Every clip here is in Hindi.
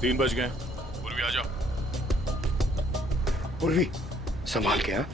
3 बज गए। पूर्वी आ जाओ। पूर्वी संभाल के। हाँ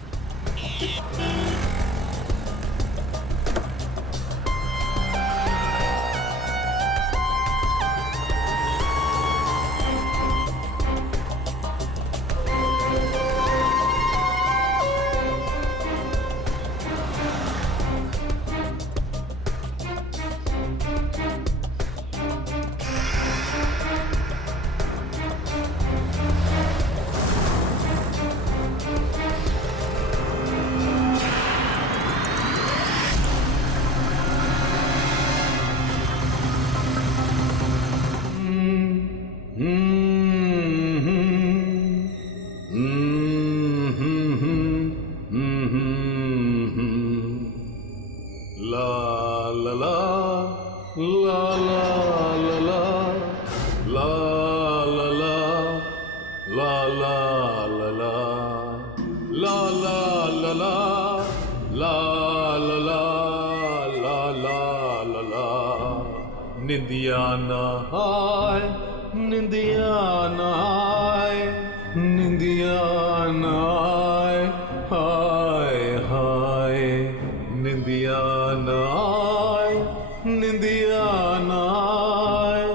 निंदिया ना आए, निंदिया ना आए, निंदिया ना आए, हाय हाय। निंदिया ना आए, निंदिया ना आए,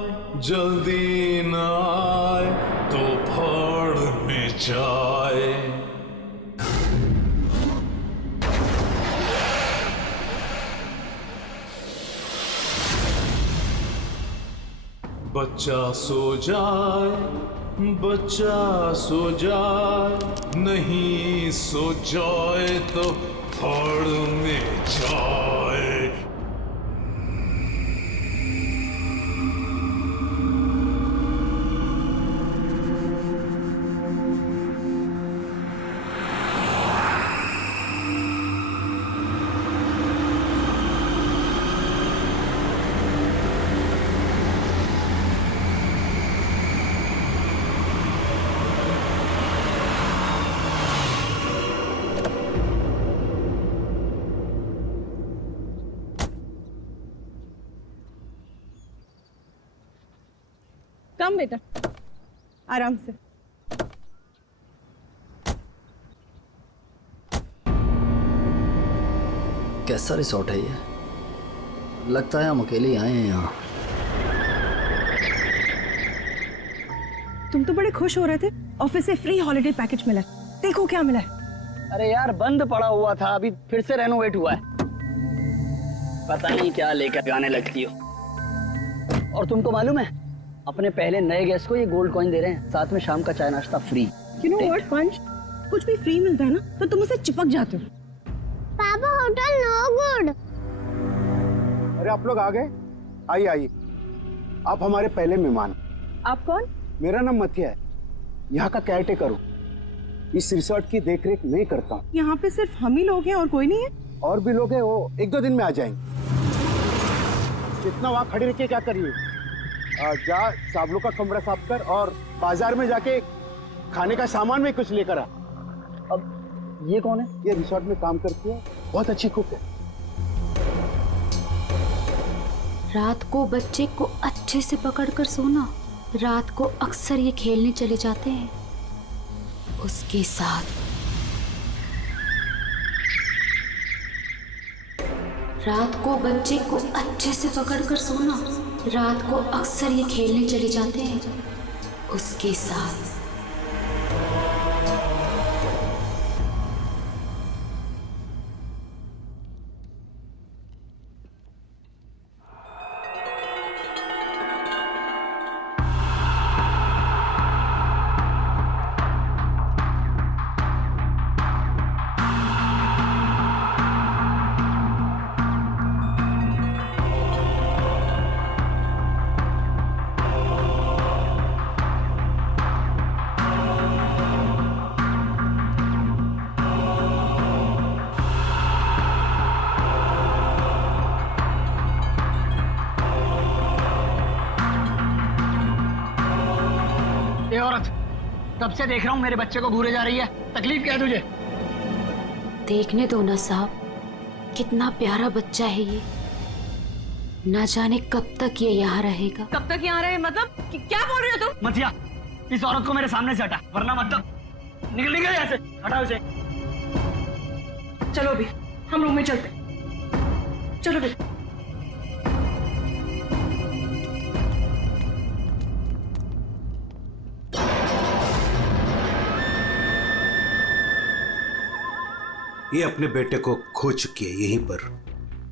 जल्दी ना आए तो फाड़ में जाए। बच्चा सो जाए, बच्चा सो जाए, नहीं सो जाए तो फाड़ में जाए। कम बेटा, आराम से। कैसा रिसोर्ट है ये? लगता है हम अकेले ही आए हैं यहाँ। तुम तो बड़े खुश हो रहे थे, ऑफिस से फ्री हॉलिडे पैकेज मिला। देखो क्या मिला है। अरे यार बंद पड़ा हुआ था, अभी फिर से रेनोवेट हुआ है। पता नहीं क्या लेकर जाने लगती हो। और तुमको मालूम है, अपने पहले नए गेस्ट को ये गोल्ड कॉइन दे रहे हैं, साथ में शाम का चाय नाश्ता फ्री। यू नो व्हाट पंच, कुछ भी फ्री मिलता है ना तो तुम उसे चिपक जाते हो। पापा होटल नो गुड। अरे आप लोग आ गए? आइए आइए, आप हमारे पहले मेहमान। आप कौन? मेरा नाम मथिया है, यहाँ का केयर टेकर हूँ। इस रिसोर्ट की देखरेख मैं करता हूँ। यहाँ पे सिर्फ हम ही लोग हैं और कोई नहीं है? और भी लोग हैं, वो 1-2 दिन में आ जाएंगे। इतना वहाँ खड़ी रह के क्या करिए? जा साबलों का कमरा साफ कर और बाजार में जाके खाने का सामान में कुछ लेकर आ। अब ये कौन है? ये रिसोर्ट में काम करती है, बहुत अच्छी कुक है। रात को बच्चे को अच्छे से पकड़कर सोना। रात को अक्सर ये खेलने चले जाते हैं उसके साथ। रात को बच्चे को अच्छे से पकड़कर सोना। रात को अक्सर ये खेलने चले जाते हैं उसके साथ। औरत, तब से देख रहा हूँ मेरे बच्चे को घूरे जा रही है। तकलीफ क्या है तुझे? देखने दो ना साहब, कितना प्यारा बच्चा है ये। ना जाने कब तक ये यहाँ रहेगा। कब तक यहाँ रहे मतलब क्या बोल रहे हो तुम? मतिया, इस औरत को मेरे सामने से हटा, वरना मतलब निकल यहाँ से। हटाओ इसे। चलो अभी हम रूम में चलते। चलो बेटा। ये अपने बेटे को खो चुकी है यहीं पर,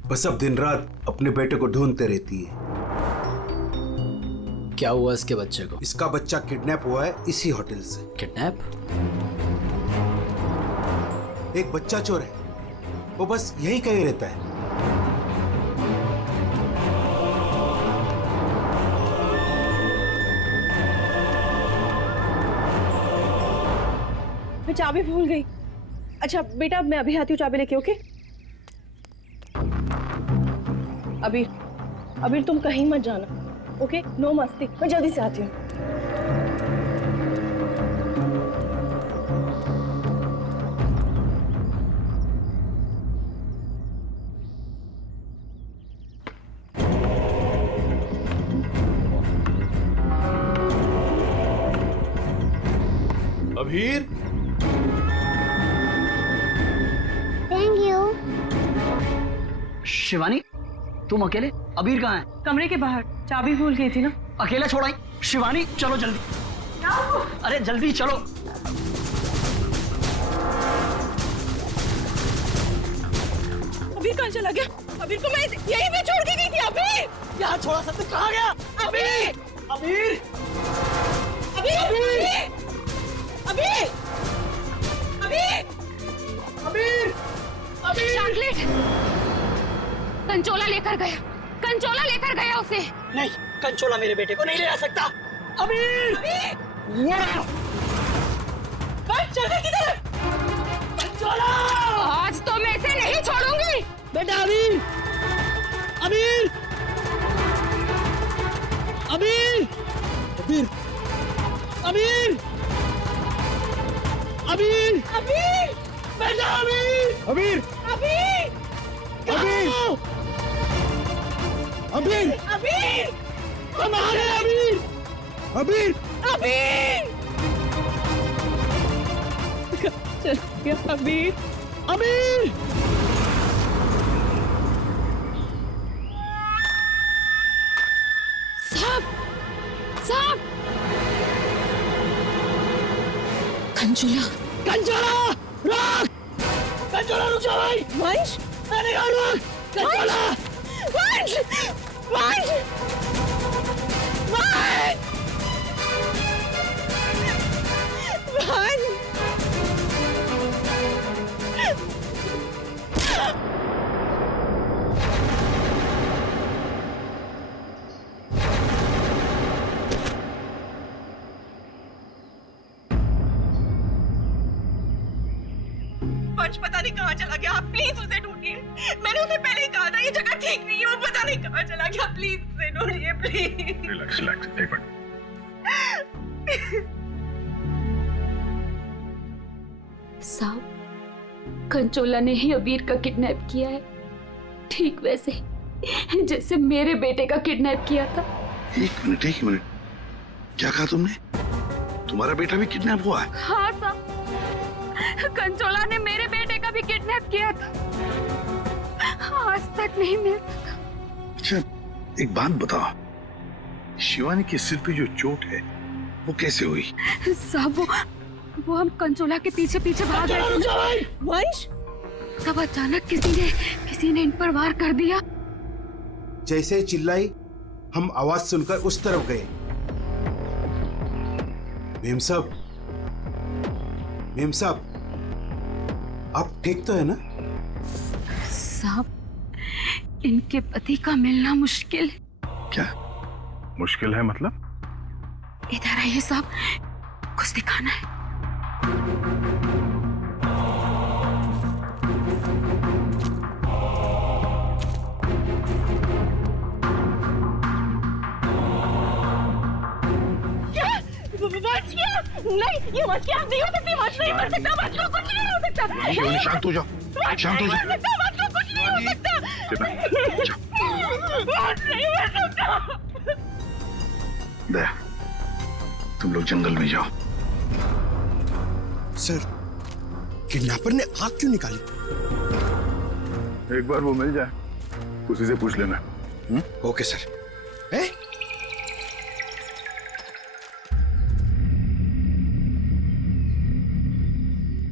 बस अब दिन रात अपने बेटे को ढूंढते रहती है। क्या हुआ इसके बच्चे को? इसका बच्चा किडनैप हुआ है इसी होटल से। किडनैप? एक बच्चा चोर है, वो बस यही कहीं रहता है। मैं चाबी भूल गई। अच्छा बेटा मैं अभी आती हूँ चाबी लेके। ओके अबीर तुम कहीं मत जाना। ओके नो मस्ती, मैं जल्दी से आती हूँ। Abhir, thank you. शिवानी, तुम अकेले? अबीर कहाँ है? कमरे के बाहर, चाबी भूल गई थी ना। अकेले छोड़ाई? शिवानी चलो जल्दी। अरे जल्दी चलो। अबीर कहाँ चला गया? अबीर को मैं यहीं पे छोड़ के गई थी। अबीर यहाँ छोड़ा था तो कहाँ गया? अबीर अबीर! अबीर अबीर अबीर अबीर! अबीर! चॉकलेट कंचोला लेकर गया, कंचोला लेकर गया उसे। नहीं, कंचोला मेरे बेटे को नहीं ले आ सकता। अबीर! चल गई किधर? कंचोला! आज तो मैं इसे नहीं छोड़ूंगी। बेटा अबीर! अबीर! अबीर! अबीर! अबीर! अबीर! अबीर बेटा अबीर! अबीर अबीर अबीर अबीर अबीर हमारे अबीर! अबीर अबीर चल गया अबीर। अबीर! साहब, साहब, कंचोला, कंचोला! रुक! कंचोला रुक जा भाई! वंश मैंने कहा रुक! कंचोला! वंश वंश वंश वंश वंश पता नहीं कहाँ चला गया। आप प्लीज उसे ढूंढिए। मैंने उसे पहले ही कहा था ये जगह ठीक नहीं है। वो पता नहीं कहाँ चला गया। प्लीज उसे ढूंढिए प्लीज। रिलैक्स रिलैक्स, एक मिनट। साहब, कंचोला ने ही अबीर का किडनैप किया है, ठीक वैसे ही जैसे मेरे बेटे का किडनैप किया था। एक मिनट, क्या कहा तुमने? तुम्हारा बेटा भी किडनैप हुआ है? हाँ साहब, कंचोला ने मेरे बेटे का भी किडनैप किया था, आज तक नहीं मिल सका। अच्छा एक बात बताओ, शिवानी के सिर पे जो चोट है वो कैसे हुई? साहब वो हम कंचोला के पीछे पीछे भाग रहे थे, वंश तब अचानक किसी ने इन पर वार कर दिया। जैसे ही चिल्लाई हम आवाज सुनकर उस तरफ गए। मेम साहब आप ठीक तो है ना? साहब इनके पति का मिलना मुश्किल है। क्या मुश्किल है मतलब? इधर आइए साहब, कुछ दिखाना है। वंश क्या? नहीं ये वंश क्या नहीं हो सकती। वंश नहीं कर सकता। वंश को कुछ नहीं हो सकता। शिवानी शांत हो जाओ, शांत हो जाओ। वंश को कुछ नहीं हो सकता। नहीं हो सकता। दया, तुम लोग जंगल में जाओ। सर, किडनैपर ने आग क्यों निकाली? एक बार वो मिल जाए, उसी से पूछ लेना। Okay sir.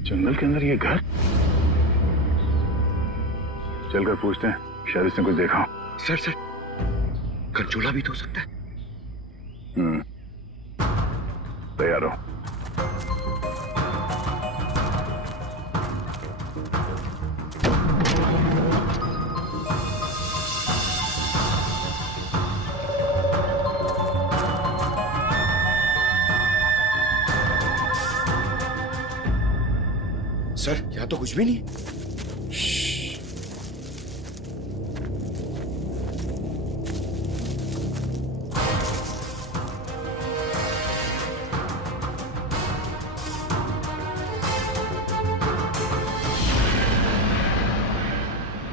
जंगल के अंदर ये घर? चलकर पूछते हैं, शायद इसने कुछ देखा हो। सर, कंचोला भी तो हो सकता है। तैयार हो? सर, यहाँ तो कुछ भी नहीं।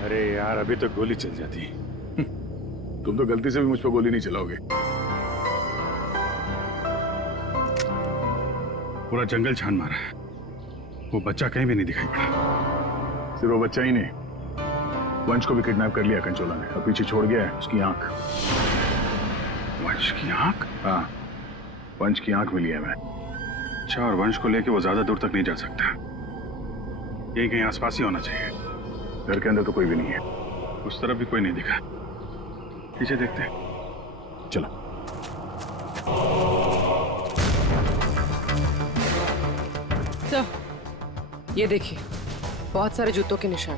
अरे यार, अभी तो गोली चल जाती। तुम तो गलती से भी मुझ पर गोली नहीं चलाओगे। पूरा जंगल छान मारा है, वो बच्चा कहीं भी नहीं दिखाई पड़ा। सिर्फ वो बच्चा ही नहीं, वंश को भी किडनैप कर लिया कंचोला ने, और पीछे छोड़ गया है उसकी आंख। वंश की आंख? हाँ, वंश की आंख मिली है मैं। अच्छा, और वंश को लेके वो ज्यादा दूर तक नहीं जा सकता, यही कहीं आसपास ही होना चाहिए। घर के अंदर तो कोई भी नहीं है, उस तरफ भी कोई नहीं दिखा। पीछे देखते हैं, चलो। सर, ये देखिए, बहुत सारे जूतों के निशान।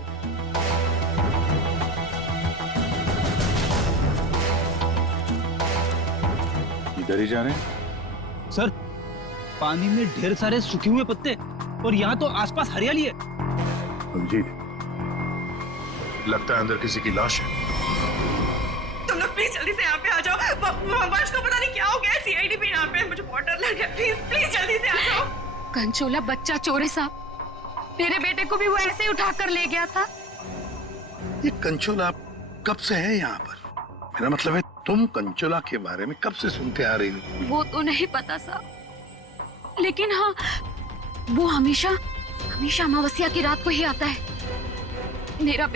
इधर ही जा रहे हैं? सर, पानी में ढेर सारे सूखे हुए पत्ते, और यहाँ तो आसपास हरियाली है। अभिजीत, लगता है अंदर किसी की लाश है। तुम लोग प्लीज जल्दी से यहाँ पे आ जाओ। वंश को पता नहीं क्या हो गया, सीआईडी भी यहाँ पे है, मुझे बहुत डर लग रहा है। प्लीज जल्दी से आ जाओ। कंचोला बच्चा चोर है साहब, मेरे बेटे को भी वो ऐसे ही उठा कर ले गया था। ये कंचोला कब से है यहाँ पर? मेरा मतलब है, तुम कंचोला के बारे में कब से सुनते आ रही हो? वो तो नहीं पता साहब, लेकिन हाँ, वो हमेशा अमावस्या की रात को ही आता है। मेरा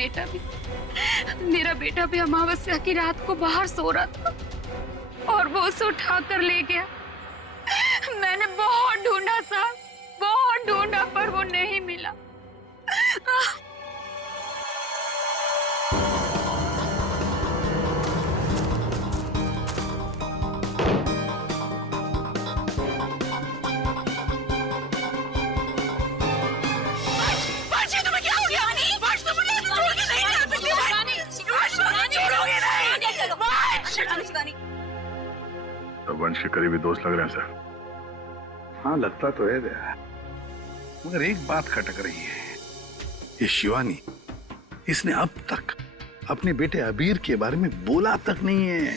बेटा भी अमावस्या की रात को बाहर सो रहा था और वो उसे उठा कर ले गया। मैंने बहुत ढूंढा साहब, बहुत ढूंढा, पर वो नहीं मिला। तो वंश के करीबी दोस्त लग रहे हैं सर। हाँ, लगता तो है दया, मगर एक बात खटक रही है। ये शिवानी, इसने अब तक अपने बेटे अबीर के बारे में बोला तक नहीं है,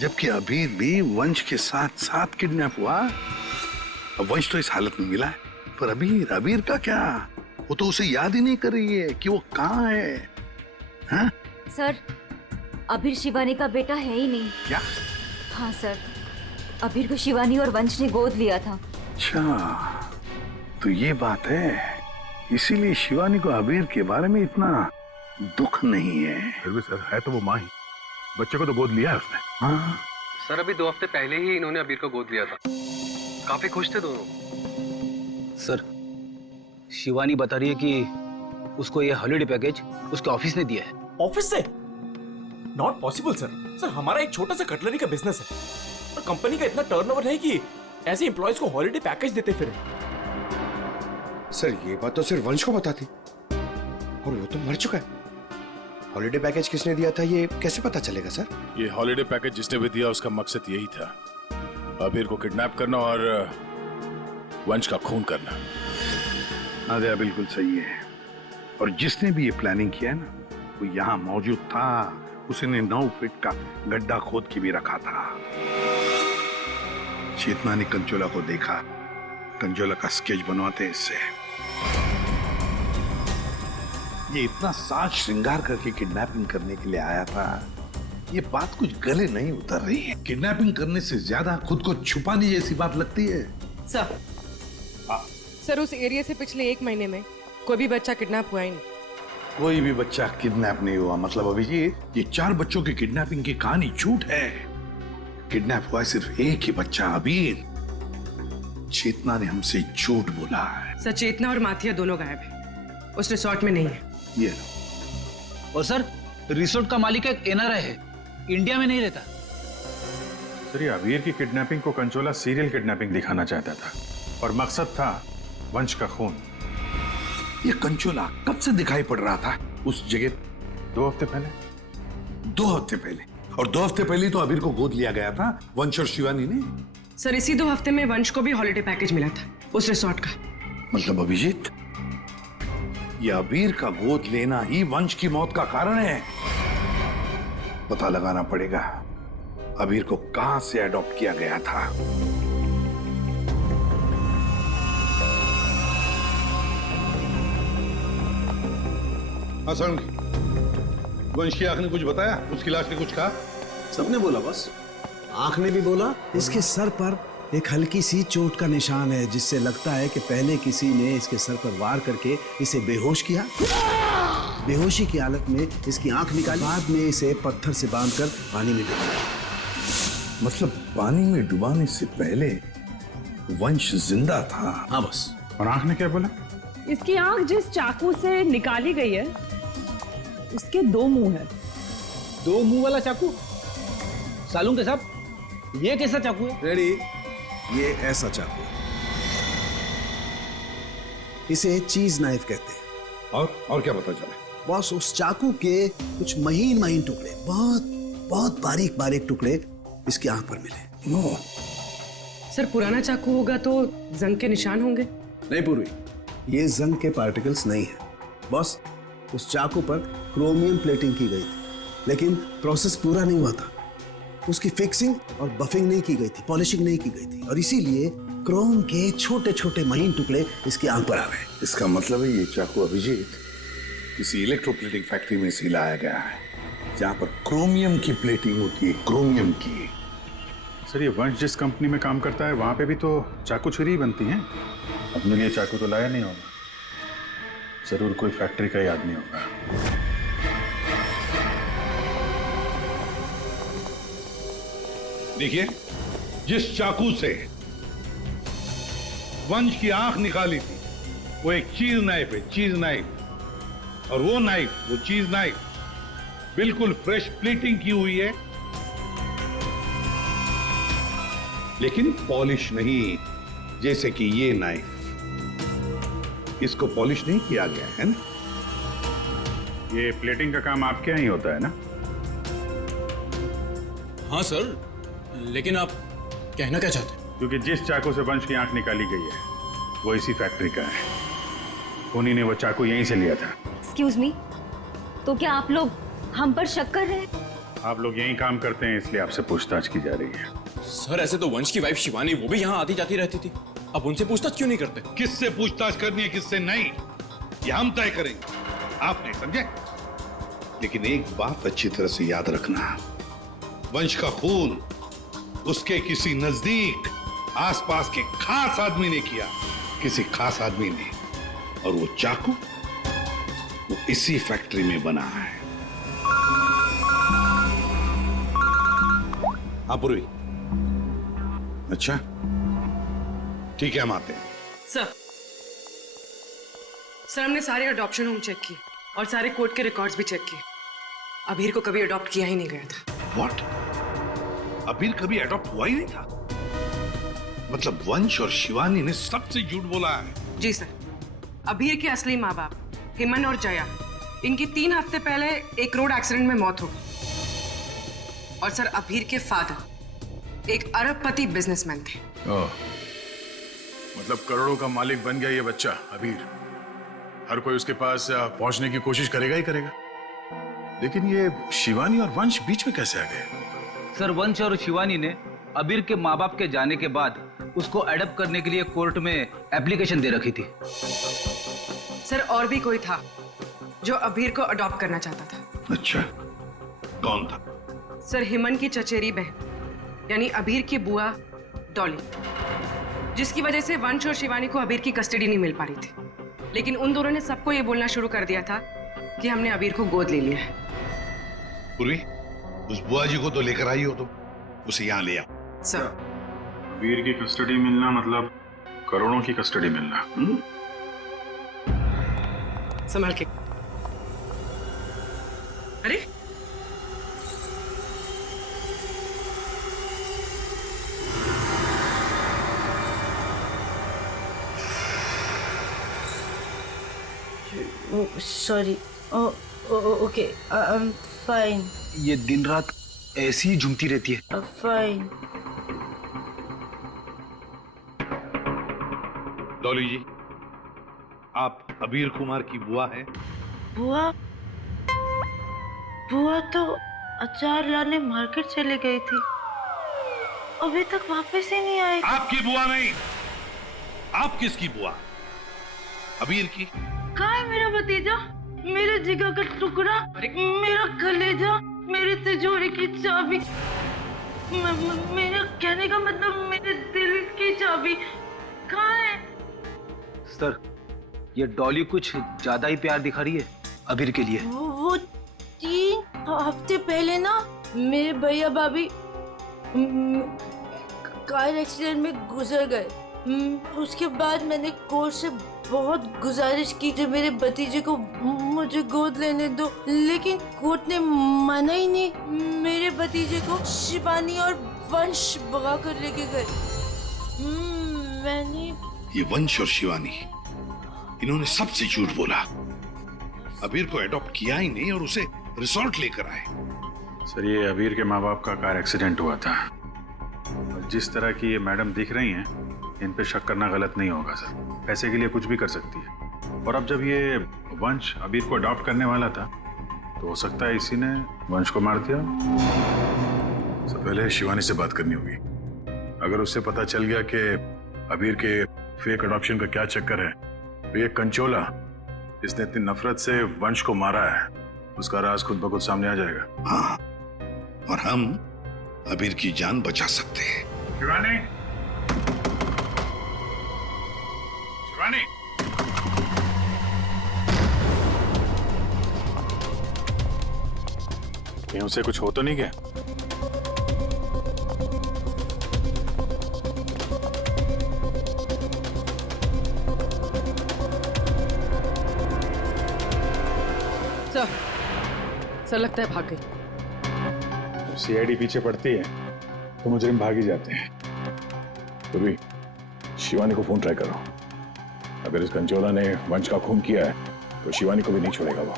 जबकि अबीर भी वंश के साथ साथ किडनैप हुआ। अब वंश तो इस हालत में मिला है, पर अबीर का क्या? वो तो उसे याद ही नहीं कर रही है कि वो कहाँ है। हाँ? सर, अबीर शिवानी का बेटा है ही नहीं। क्या? हाँ सर, अबीर को शिवानी और वंश ने गोद लिया था। अच्छा, तो ये बात है, इसीलिए शिवानी को अबीर के बारे में इतना दुख नहीं है। फिर भी सर, है तो वो माँ ही, बच्चे को तो गोद लिया है उसने। हाँ सर, अभी 2 हफ्ते पहले ही इन्होंने अबीर को गोद लिया था, काफी खुश थे दोनों। सर, शिवानी बता रही है कि उसको ये हॉलिडे पैकेज उसके ऑफिस ने दिया है। ऑफिस से? Not possible sir. सर, हमारा एक छोटा सा कटलरी का बिजनेस है और कंपनी का इतना टर्नओवर है कि ऐसे एम्प्लॉयज को हॉलिडे पैकेज देते फिर। सर, ये बात तो सिर्फ वंश को पता थी, और वो तो मर चुका है। हॉलिडे पैकेज किसने दिया था ये कैसे पता चलेगा सर? ये हॉलिडे पैकेज जिसने भी दिया उसका मकसद यही था, अबीर को किडनैप करना और वंश का खून करना। हाँ दया, बिल्कुल सही है। और जिसने भी ये प्लानिंग किया है ना, वो यहाँ मौजूद था। उसने 9 फीट का गड्ढा खोद के भी रखा था। चेतना ने कंचोला को देखा, कंचोला का स्केच बनवाते इससे। ये इतना साज श्रृंगार करके किडनैपिंग करने के लिए आया था, ये बात कुछ गले नहीं उतर रही है। किडनैपिंग करने से ज्यादा खुद को छुपाने जैसी बात लगती है। सर सर उस एरिया से पिछले 1 महीने में कोई भी बच्चा किडनैप हुआ ही नहीं। कोई भी बच्चा किडनैप नहीं हुआ मतलब अभिजीत, ये 4 बच्चों की किडनैपिंग की कहानी झूठ है। किडनैप हुआ सिर्फ एक ही बच्चा, अबीर। चेतना ने हमसे झूठ बोला है। सर चेतना और माथिया दोनों गायब है, उस रिसोर्ट में नहीं है। ये लो। और सर रिसोर्ट का मालिक एक एनआरआई है, इंडिया में नहीं रहता। सर ये अबीर की किडनैपिंग को कंचोला सीरियल किडनैपिंग दिखाना चाहता था और मकसद था वंश का खून। ये कंचोला कब से दिखाई पड़ रहा था उस जगह? 2 हफ्ते पहले। 2 हफ्ते पहले? और 2 हफ्ते पहले तो अबीर को गोद लिया गया था वंश और शिवानी ने। सर इसी 2 हफ्ते में वंश को भी हॉलिडे पैकेज मिला था उस रिसोर्ट का। मतलब अभिजीत, ये अबीर का गोद लेना ही वंश की मौत का कारण है। पता लगाना पड़ेगा अबीर को कहां से अडॉप्ट किया गया था। हसन, वंश की आंख ने कुछ बताया? उसकी लाश ने कुछ कहा? सबने बोला बस। आंख ने भी बोला इसके सर पर एक हल्की सी चोट का निशान है, जिससे लगता है कि पहले किसी ने इसके सर पर वार करके इसे बेहोश किया। बेहोशी की हालत में इसकी आंख निकाली, बाद में इसे पत्थर से बांधकर पानी में डुबाया। मतलब पानी में डुबाने से पहले वंश जिंदा था? हाँ बस। और आंख ने क्या बोला? इसकी आंख जिस चाकू से निकाली गई है उसके 2 मुंह है। 2 मुंह वाला चाकू? सालून के साथ ये कैसा चाकू है? रेडी, ये ऐसा चाकू है। इसे चीज नाइफ कहते हैं। और क्या पता चला? बॉस उस चाकू के कुछ महीन महीन टुकड़े, बहुत बारीक बारीक टुकड़े इसकी आंख पर मिले। नो सर पुराना चाकू होगा तो जंग के निशान होंगे। नहीं पूर्वी, ये जंग के पार्टिकल्स नहीं है बॉस। उस चाकू पर क्रोमियम प्लेटिंग की गई थी, लेकिन प्रोसेस पूरा नहीं हुआ था। उसकी फिक्सिंग और बफिंग नहीं की गई थी, पॉलिशिंग नहीं की गई थी, और इसीलिए क्रोम के छोटे छोटे महीन टुकड़े इसकी आंख पर आ गए। इसका मतलब है ये चाकू अभिजीत किसी इलेक्ट्रोप्लेटिंग फैक्ट्री में से लाया गया है, जहां पर क्रोमियम की प्लेटिंग होती है, क्रोमियम की। सर ये वंश जिस कंपनी में काम करता है वहां पे भी तो चाकू छुरी ही बनती हैं। अपने लिए चाकू तो लाया नहीं होगा, जरूर कोई फैक्ट्री का ही आदमी होगा। देखिए, जिस चाकू से वंश की आंख निकाली थी वो एक चीज नाइफ है, चीज नाइफ। और वो चीज नाइफ बिल्कुल फ्रेश प्लेटिंग की हुई है, लेकिन पॉलिश नहीं, जैसे कि ये नाइफ। इसको पॉलिश नहीं किया गया है ना? ये प्लेटिंग का काम आपके यहाँ ही होता है ना? हाँ सर, लेकिन आप कहना क्या चाहते हैं? क्योंकि जिस चाकू से वंश की आंख निकाली गई है वो इसी फैक्ट्री का है। उन्हीं ने वो चाकू यहीं से लिया था। एक्सक्यूज मी, तो क्या आप लोग हम पर शक कर रहे हैं? आप लोग यहीं काम करते हैं इसलिए आपसे पूछताछ की जा रही है। सर ऐसे तो वंश की वाइफ शिवानी वो भी यहाँ आती जाती रहती थी, अब उनसे पूछताछ क्यों नहीं करते? किससे पूछताछ करनी है किससे नहीं, ये हम तय करेंगे, आप नहीं समझे? लेकिन एक बात अच्छी तरह से याद रखना, वंश का खून उसके किसी नजदीक आसपास के खास आदमी ने किया, किसी खास आदमी ने। और वो चाकू वो इसी फैक्ट्री में बना है। हाँ पूर्वी, अच्छा ठीक है, हम आते हैं। सर हमने सारे अडॉप्शन होम चेक किए और सारे कोर्ट के रिकॉर्ड्स भी चेक किए। अबीर को कभी अडॉप्ट किया ही नहीं गया था। व्हाट? अबीर कभी अडॉप्ट हुआ ही नहीं था? मतलब वंश और शिवानी ने सबसे झूठ बोला है? जी सर, अबीर के असली माँ बाप हेमन और जया, इनकी 3 हफ्ते पहले एक रोड एक्सीडेंट में मौत हो गई। और सर अबीर के फादर एक अरबपति बिजनेसमैन थे। मतलब करोड़ों का मालिक बन गया ये बच्चा अबीर। हर कोई उसके पास पहुंचने की कोशिश करेगा ही करेगा। लेकिन ये शिवानी और वंश बीच में कैसे आ गए? सर वंश और शिवानी ने अबीर के माँ बाप के जाने के बाद उसको एडप्ट करने के लिए कोर्ट में एप्लीकेशन दे रखी थी। सर और भी कोई था जो अभीर को अडॉप्ट करना चाहता था। अच्छा, कौन था? सर, हिमन की चचेरी बहन, यानी अभीर की बुआ डॉली, जिसकी वजह से वंश और शिवानी को अभीर की कस्टडी नहीं मिल पा रही थी। लेकिन उन दोनों ने सबको ये बोलना शुरू कर दिया था कि हमने अभीर को गोद ले लिया है। पूर्वी, उस बुआ जी को तो लेकर आई हो तुम, उसे यहाँ ले आओ। सर, वीर की कस्टडी मिलना मतलब करोड़ों की कस्टडी मिलना। संभाल के। अरे sorry, okay, I am fine. ये दिन रात ऐसी ही झूमती रहती है। फाइन। डॉली जी, आप अबीर कुमार की बुआ हैं? बुआ? बुआ तो अचार लाने मार्केट चली गई थी, अभी तक वापस ही नहीं आई। आपकी बुआ नहीं, आप किसकी बुआ? अबीर की? कहाँ है मेरा भतीजा, मेरे जिगर का टुकड़ा, मेरा कलेजा, मेरी तिजोरी की चाबी, मेरा कहने का मतलब मेरे दिल की चाबी कहाँ है? सर, ये डॉली कुछ ज्यादा ही प्यार दिखा रही है अबीर के लिए। वो 3 हफ्ते पहले ना मेरे भैया भाभी कार एक्सीडेंट में गुजर गए। उसके बाद मैंने कोर्ट से बहुत गुजारिश की कि मेरे भतीजे को मुझे गोद लेने दो, लेकिन कोर्ट ने माना ही नहीं। मेरे भतीजे को शिवानी और वंश भगा कर लेके गए। मैंने ये वंश और शिवानी, इन्होंने सबसे झूठ बोला। अबीर को एडॉप्ट किया ही नहीं और उसे रिसोर्ट लेकर आए। सर, ये अबीर के माँ बाप का कार एक्सीडेंट हुआ था। जिस तरह की ये मैडम दिख रही हैं, इन पे शक करना गलत नहीं होगा सर। पैसे के लिए कुछ भी कर सकती है। और अब जब ये वंश अबीर को अडॉप्ट करने वाला था, तो हो सकता है इसी ने वंश को मार दिया। सबसे पहले शिवानी से बात करनी होगी। अगर उससे पता चल गया कि अबीर के फेक अडॉप्शन का क्या चक्कर है, तो ये कंचोला, इसने इतनी नफरत से वंश को मारा है, उसका राज खुद ब खुद सामने आ जाएगा। हाँ, और हम अबीर की जान बचा सकते हैं। शिवानी, शिवानी, कहीं उसे कुछ हो तो नहीं गया? सर लगता है भाग गई। सीआईडी पीछे पड़ती है तो मुजरिम भाग ही जाते हैं। तो भी शिवानी को फोन ट्राई करो। अगर इस कंचोला ने वंश का खून किया है तो शिवानी को भी नहीं छोड़ेगा वो।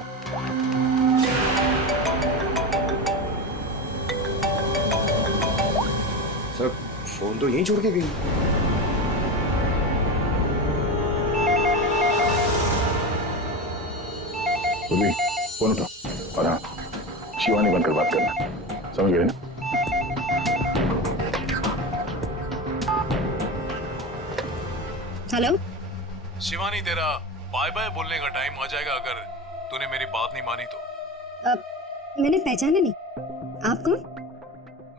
सर, फोन तो यहीं छोड़ के गई। तो भी फोन उठो और हाँ, शिवानी बनकर बात करना, समझ गए ना? हेलो शिवानी, तेरा बाय बाय बोलने का टाइम आ जाएगा अगर तूने मेरी बात नहीं मानी तो। मैंने पहचाना नहीं, आप कौन?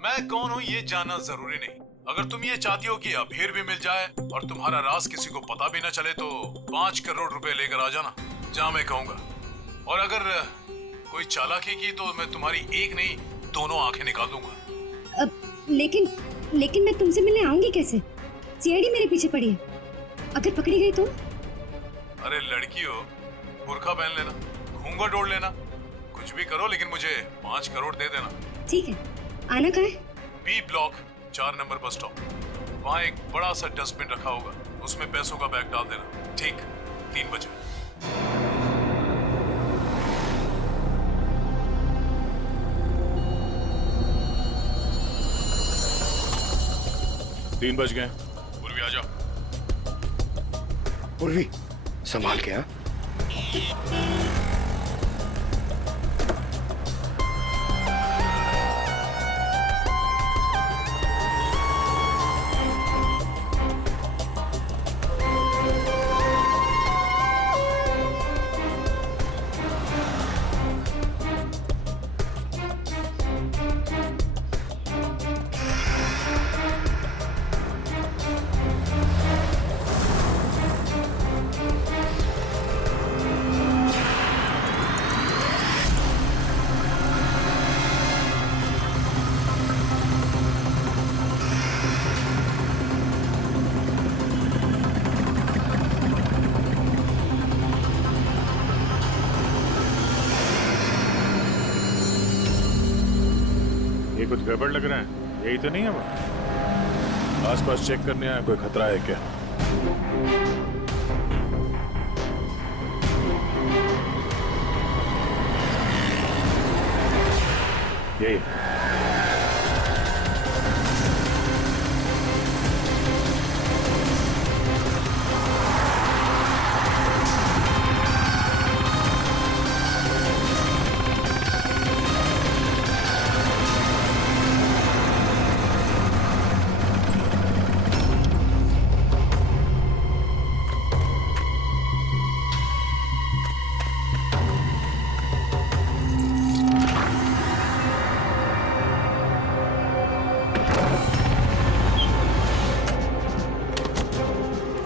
मैं कौन हूँ ये जानना जरूरी नहीं। अगर तुम ये चाहती हो कि अबीर भी मिल जाए और तुम्हारा राज किसी को पता भी ना चले, तो 5 करोड़ रुपए लेकर आ जाना जहाँ मैं कहूँगा। और अगर कोई चालाकी की तो मैं तुम्हारी एक नहीं 2 आंखें निकाल दूंगा। लेकिन मैं तुमसे मिलने आऊंगी कैसे? सीआईडी मेरे पीछे पड़ी है, अगर पकड़ी गई तो? अरे लड़की हो, बुर्का पहन लेना, घूंघट ओढ़ लेना, कुछ भी करो, लेकिन मुझे 5 करोड़ दे देना। ठीक है, आना कहाँ है? B block 4 number bus stop. वहाँ एक बड़ा सा डस्टबिन रखा होगा, उसमें पैसों का बैग डाल देना। ठीक 3 बजे। 3 बज गए। पूर्वी आ जाओ। पूर्वी, संभाल के। हाँ, ये कुछ गड़बड़ लग रहा है, यही तो नहीं है वो? आसपास चेक करने आया, कोई खतरा है क्या? यही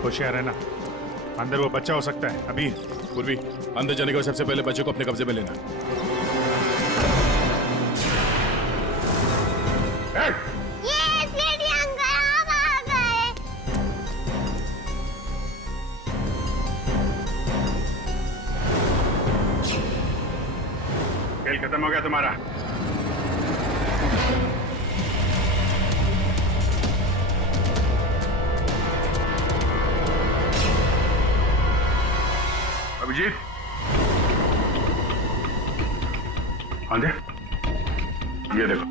होशियार है ना, अंदर वो बच्चा हो सकता है। अभी पूर्वी, अंदर जाने के बाद सबसे पहले बच्चे को अपने कब्जे में लेना। खेल खत्म हो गया तुम्हारा। अभिजीत, आंधे, ये देखो,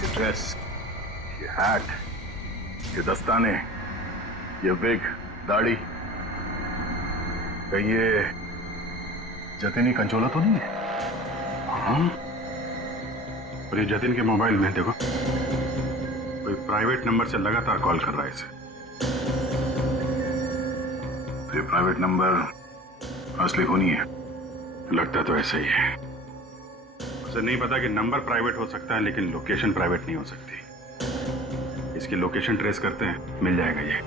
ये ड्रेस, ये हैट, ये दस्ताने, ये विग, दाढ़ी, कहीं ये जतिन कंचोला तो नहीं है? हाँ, और ये जतिन के मोबाइल में देखो, कोई प्राइवेट नंबर से लगातार कॉल कर रहा है इसे। ये प्राइवेट नंबर असली खूनी है, लगता तो ऐसा ही है। उसे नहीं पता कि नंबर प्राइवेट हो सकता है लेकिन लोकेशन प्राइवेट नहीं हो सकती। इसकी लोकेशन ट्रेस करते हैं, मिल जाएगा ये।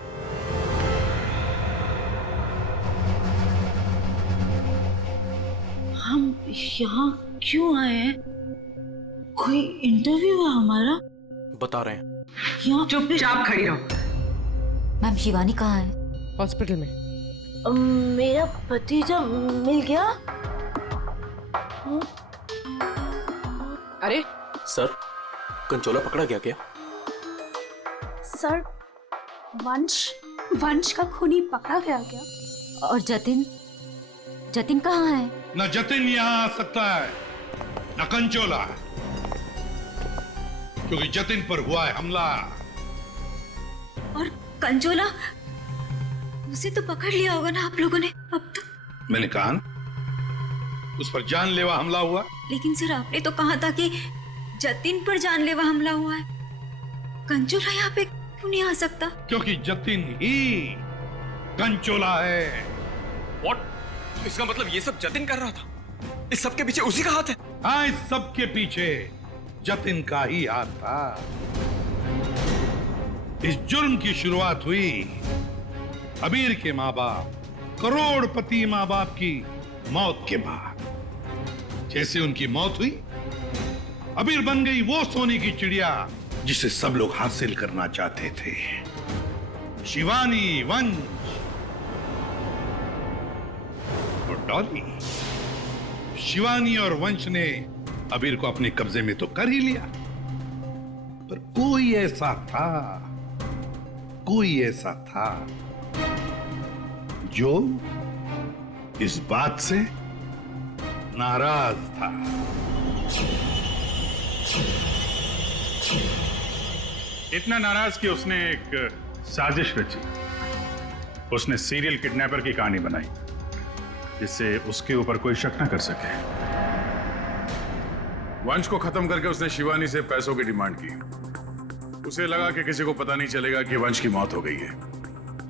हम यहाँ क्यों आए हैं? कोई इंटरव्यू है हमारा? बता रहे हैं। यहाँ चुपचाप खड़ी रहो। मैम शिवानी कहाँ है? हॉस्पिटल में। मेरा भतीजा मिल गया? अरे सर, कंचोला पकड़ा गया क्या? सर, वंश का खूनी पकड़ा गया क्या? और जतिन कहाँ है? न जतिन यहाँ आ सकता है न कंचोला, क्योंकि जतिन पर हुआ है हमला। और कंचोला, उसे तो पकड़ लिया होगा ना आप लोगों ने अब तो? मैंने कहा उस पर जानलेवा हमला हुआ। लेकिन सर आपने तो कहा था कि जतिन पर जानलेवा हमला हुआ है। कंचोला यहाँ पे क्यों नहीं आ सकता? क्योंकि जतिन ही कंचोला है। What? इसका मतलब ये सब जतिन कर रहा था? इस सब के पीछे उसी का हाथ है? हाँ, इस सब के पीछे जतिन का ही हाथ था। इस जुर्म की शुरुआत हुई अबीर के माँ बाप, करोड़पति माँ बाप की मौत के बाद। जैसे उनकी मौत हुई, अबीर बन गई वो सोने की चिड़िया जिसे सब लोग हासिल करना चाहते थे। शिवानी, वंश और डॉली। शिवानी और वंश ने अबीर को अपने कब्जे में तो कर ही लिया, पर कोई ऐसा था जो इस बात से नाराज था। इतना नाराज कि उसने एक साजिश रची। उसने सीरियल किडनैपर की कहानी बनाई जिससे उसके ऊपर कोई शक न कर सके। वंश को खत्म करके उसने शिवानी से पैसों की डिमांड की। उसे लगा कि किसी को पता नहीं चलेगा कि वंश की मौत हो गई है,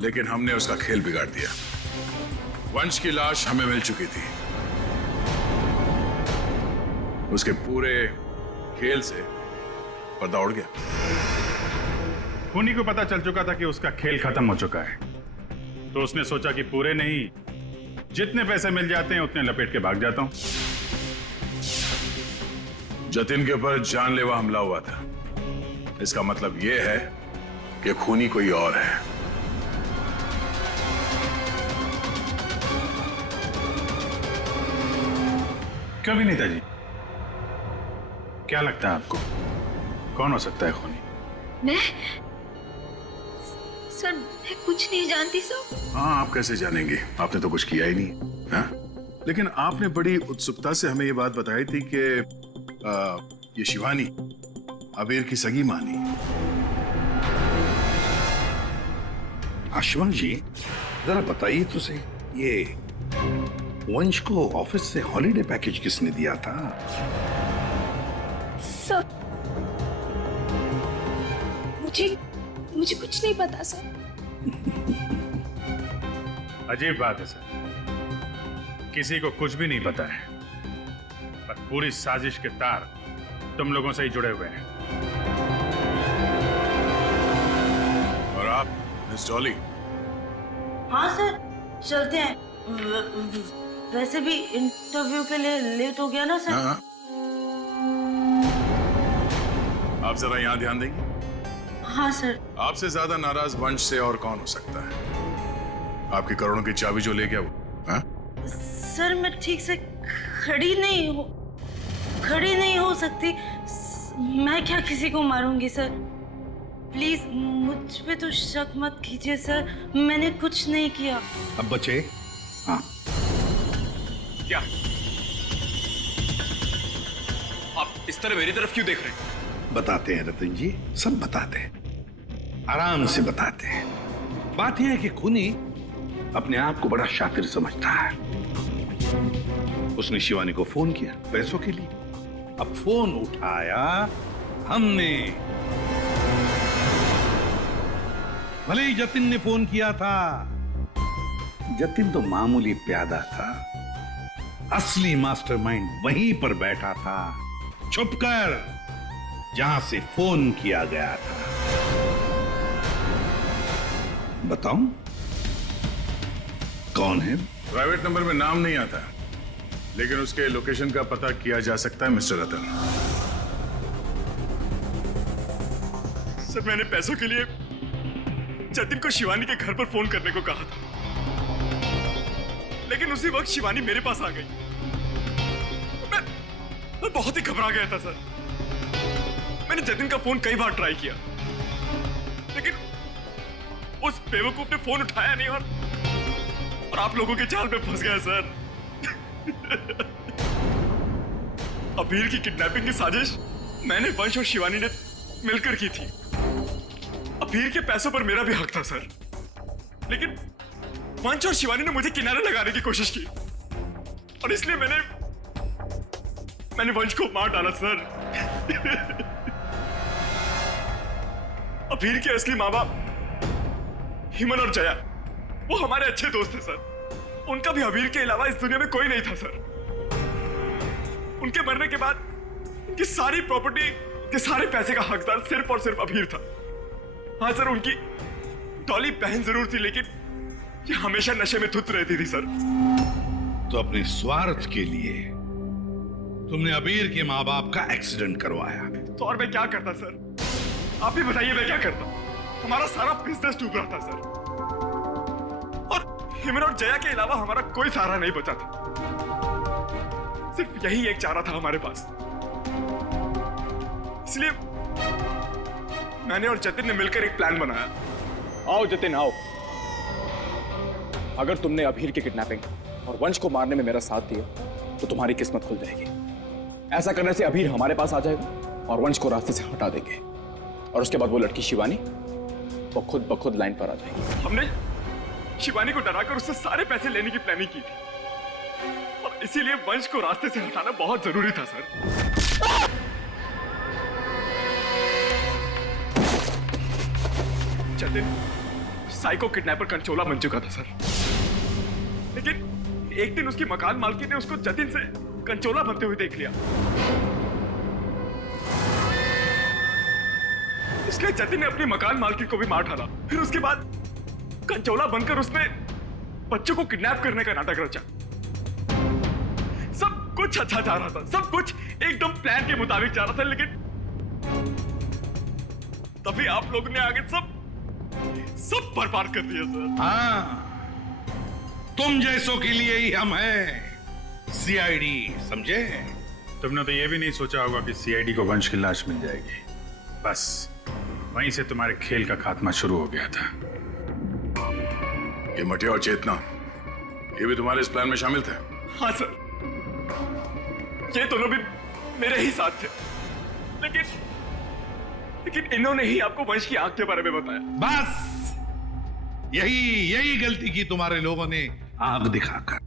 लेकिन हमने उसका खेल बिगाड़ दिया। वंश की लाश हमें मिल चुकी थी। उसके पूरे खेल से पर्दा उड़ गया। खूनी को पता चल चुका था कि उसका खेल खत्म हो चुका है, तो उसने सोचा कि पूरे नहीं, जितने पैसे मिल जाते हैं उतने लपेट के भाग जाता हूं। जतिन के ऊपर जानलेवा हमला हुआ था। इसका मतलब यह है कि खूनी कोई और है। क्यों भी नेताजी, क्या लगता है आपको, कौन हो सकता है खूनी? मैं सर, मैं कुछ नहीं जानती सर। हाँ, आप कैसे जानेंगे, आपने तो कुछ किया ही नहीं। हाँ? लेकिन आपने बड़ी उत्सुकता से हमें ये बात बताई थी कि ये शिवानी अबीर की सगी मानी। शिवांग जी, जरा बताइए तो सही, ये वंश को ऑफिस से हॉलिडे पैकेज किसने दिया था? सर, मुझे कुछ नहीं पता सर। अजीब बात है सर, किसी को कुछ भी नहीं पता है, पर पूरी साजिश के तार तुम लोगों से ही जुड़े हुए हैं। और आप मिस डॉली? हाँ सर, चलते हैं। वैसे भी इंटरव्यू के लिए लेट हो गया ना सर। हाँ। आप जरा यहाँ ध्यान देंगे? हाँ सर। आपसे ज्यादा नाराज वंश से और कौन हो सकता है? आपकी करोड़ों की चाबी जो ले गया वो। हाँ? सर, मैं ठीक से खड़ी नहीं हो सकती। मैं क्या किसी को मारूंगी सर? प्लीज मुझ पे तो शक मत कीजिए सर, मैंने कुछ नहीं किया। अब बचे? हाँ। क्या आप इस तरह मेरी तरफ क्यों देख रहे हैं? बताते हैं रतन जी, सब बताते हैं, आराम से बताते हैं। बात यह है कि खूनी अपने आप को बड़ा शातिर समझता है। उसने शिवानी को फोन किया पैसों के लिए। अब फोन उठाया हमने। भले ही जतिन ने फोन किया था, जतिन तो मामूली प्यादा था, असली मास्टरमाइंड वहीं पर बैठा था, छुपकर, जहां से फोन किया गया था। बताऊं कौन है? प्राइवेट नंबर में नाम नहीं आता, लेकिन उसके लोकेशन का पता किया जा सकता है मिस्टर रतन। सर, मैंने पैसों के लिए जतिन को शिवानी के घर पर फोन करने को कहा था, लेकिन उसी वक्त शिवानी मेरे पास आ गई। मैं बहुत ही घबरा गया था सर। मैंने जतिन का फोन कई बार ट्राई किया, लेकिन उस बेवकूफ ने फोन उठाया नहीं और आप लोगों के जाल में फंस गया सर। अबीर की किडनैपिंग की साजिश मैंने, वंश और शिवानी ने मिलकर की थी। अबीर के पैसों पर मेरा भी हक था सर, लेकिन वंश और शिवानी ने मुझे किनारे लगाने की कोशिश की और इसलिए मैंने वंश को मार डाला सर। अबीर के असली माँ बाप हिमन और जया, वो हमारे अच्छे दोस्त थे सर। उनका भी अबीर के अलावा इस दुनिया में कोई नहीं था सर। उनके मरने के बाद उनकी सारी प्रॉपर्टी के सारे पैसे का हकदार सिर्फ और सिर्फ अबीर था। हाँ सर, उनकी डॉली बहन जरूर थी, लेकिन ये हमेशा नशे में धुत रहती थी सर। तो अपने स्वार्थ के लिए तुमने अबीर के माँ बाप का एक्सीडेंट करवाया। तो और मैं क्या करता सर? आप ही बताइए, मैं क्या करता? हमारा सारा बिजनेस डूब रहा था सर, और हिमन और जया के अलावा हमारा कोई सहारा नहीं बचा था। सिर्फ यही एक चारा था हमारे पास, इसलिए मैंने और जतिन ने मिलकर एक प्लान बनाया। आओ जतिन, आओ। अगर तुमने अबीर की किडनैपिंग और वंश को मारने में मेरा साथ दिया तो तुम्हारी किस्मत खुल जाएगी। ऐसा करने से अबीर हमारे पास आ जाएगा और वंश को रास्ते से हटा देंगे, और उसके बाद वो लड़की शिवानी वो खुद ब खुद लाइन पर आ जाएगी। हमने शिवानी को डराकर उससे सारे पैसे लेने की प्लानिंग की थी, और इसीलिए वंश को रास्ते से हटाना बहुत जरूरी था सर। जतिन साइको किडनैपर कंचोला बन चुका था सर, लेकिन एक दिन उसकी मकान मालकिन ने उसको जतिन से कंचोला बनते हुए देख लिया। इसलिए जतिन ने अपनी मकान मालकिन को भी मार डाला। फिर उसके बाद कंचोला बनकर उसने बच्चों को किडनैप करने का नाटक रचा। सब कुछ अच्छा जा रहा था, सब कुछ एकदम प्लान के मुताबिक जा रहा था, लेकिन तभी आप लोगों ने आगे सब बर्बाद कर दिया सर। हाँ, तुम जैसों के लिए ही हम हैं, सीआईडी, समझे? तुमने तो ये भी नहीं सोचा होगा कि सीआईडी को वंश की लाश मिल जाएगी। बस वहीं से तुम्हारे खेल का खात्मा शुरू हो गया था। ये मटिया और चेतना, ये भी तुम्हारे इस प्लान में शामिल थे? हाँ सर, ये दोनों भी मेरे ही साथ थे, लेकिन इन्होंने ही आपको वंश की आंख के बारे में बताया। बस यही गलती की तुम्हारे लोगों ने, आग दिखाकर।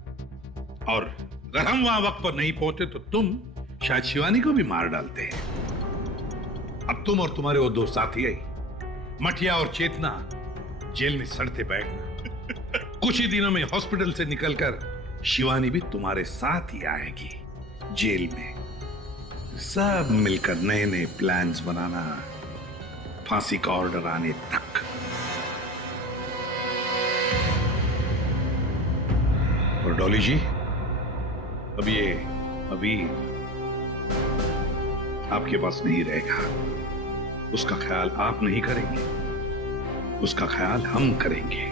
और अगर हम वहां वक्त पर नहीं पहुंचे तो तुम शायद शिवानी को भी मार डालते हैं। अब तुम और तुम्हारे वो दो साथी मटिया और चेतना जेल में सड़ते बैठना। कुछ ही दिनों में हॉस्पिटल से निकलकर शिवानी भी तुम्हारे साथ ही आएगी जेल में। सब मिलकर नए नए प्लान्स बनाना, फांसी का ऑर्डर आने तक। और डॉली जी, अब ये अबीर आपके पास नहीं रहेगा। उसका ख्याल आप नहीं करेंगे, उसका ख्याल हम करेंगे।